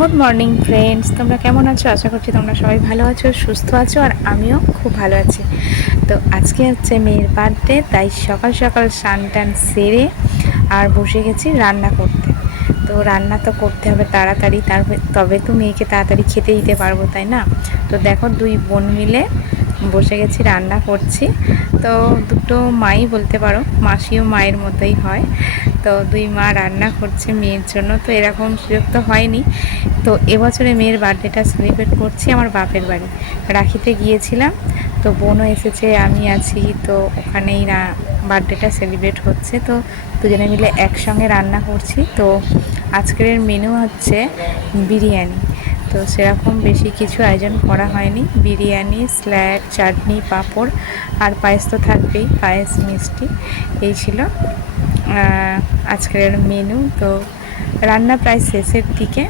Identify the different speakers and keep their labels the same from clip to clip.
Speaker 1: Good morning friends. তোমরা কেমন আছো? আশা করছি তোমরা সবাই ভালো আছো, সুস্থ আছো, আর আমিও খুব ভালো আছি। তো আজকে হচ্ছে মেয়ের বার্থডে তাই সকাল সকাল স্নান টান সেরে আর বসে গেছি রান্না করতে। তো রান্না তো করতে হবে তাড়াতাড়ি, তারপর তবে তো মেয়েকে তাড়াতাড়ি খেতে দিতে পারব, তাই না? তো দেখো দুই বোন মিলে বসে গেছি, রান্না করছি। তো দুটো মাই বলতে পারো, মাসিও মায়ের মতোই হয়। তো দুই মা রান্না করছে মেয়ের জন্য, তো এরকম সুযোগ তো হয়নি। তো এবছরে মেয়ের বার্থডেটা সেলিব্রেট করছি আমার বাপের বাড়ি। রাখিতে গিয়েছিলাম, তো বোনও এসেছে, আমি আছি, তো ওখানেই রা, বার্থডেটা সেলিব্রেট হচ্ছে। তো দুজনে মিলে একসঙ্গে রান্না করছি। তো আজকের মেনু হচ্ছে বিরিয়ানি। তো সেরকম বেশি কিছু আয়োজন করা হয়নি। বিরিয়ানি স্ল্যাড চাটনি, পাঁপড় আর পায়েস তো থাকবেই, পায়েস, মিষ্টি, এই ছিল আজকের মেনু তো রান্না প্রায় শেষের দিকে।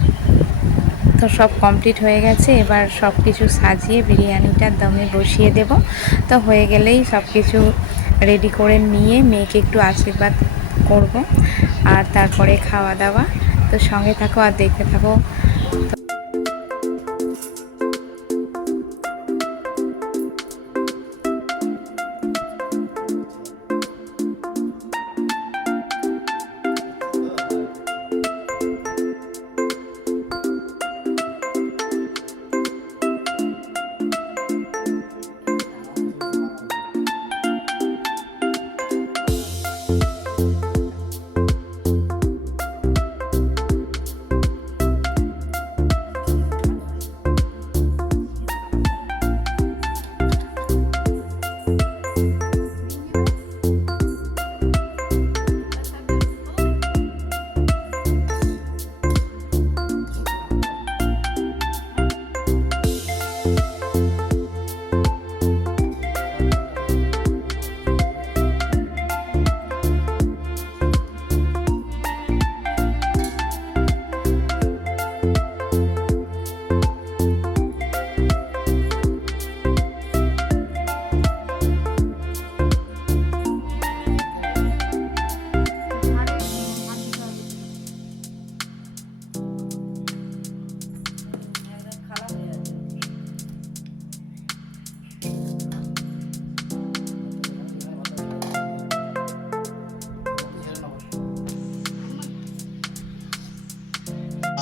Speaker 1: তো সব কমপ্লিট হয়ে গেছে, এবার সব কিছু সাজিয়ে বিরিয়ানিটা দমে বসিয়ে দেব। তো হয়ে গেলেই সব কিছু রেডি করে নিয়ে মেয়েকে একটু আশীর্বাদ করব। আর তারপরে খাওয়া দাওয়া। তো সঙ্গে থাকো আর দেখতে থাকো।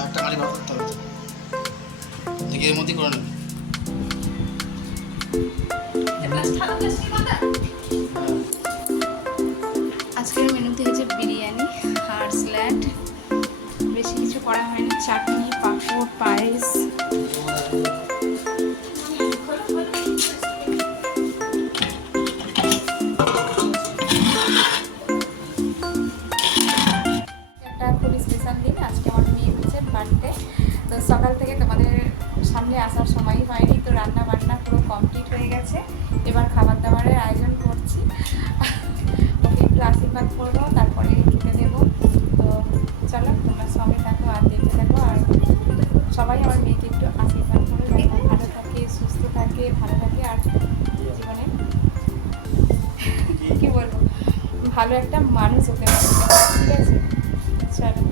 Speaker 2: একটা কালি ভাড়া করতে হবে। দেখি এর মধ্যে করে নেবে।
Speaker 1: আজকের মেনুতে হয়েছে বিরিয়ানি আর স্ল্যাড বেশি কিছু করা হয়নি। চাটনি, পাঁপড়, পায়েস। সবাই আমার মেয়েকে একটু আশীর্বাদ করে ভালো থাকে, সুস্থ থাকে, ভালো থাকে আর জীবনে কি বলব, ভালো একটা মানুষ হতে পারে ঠিক আছে? চলো।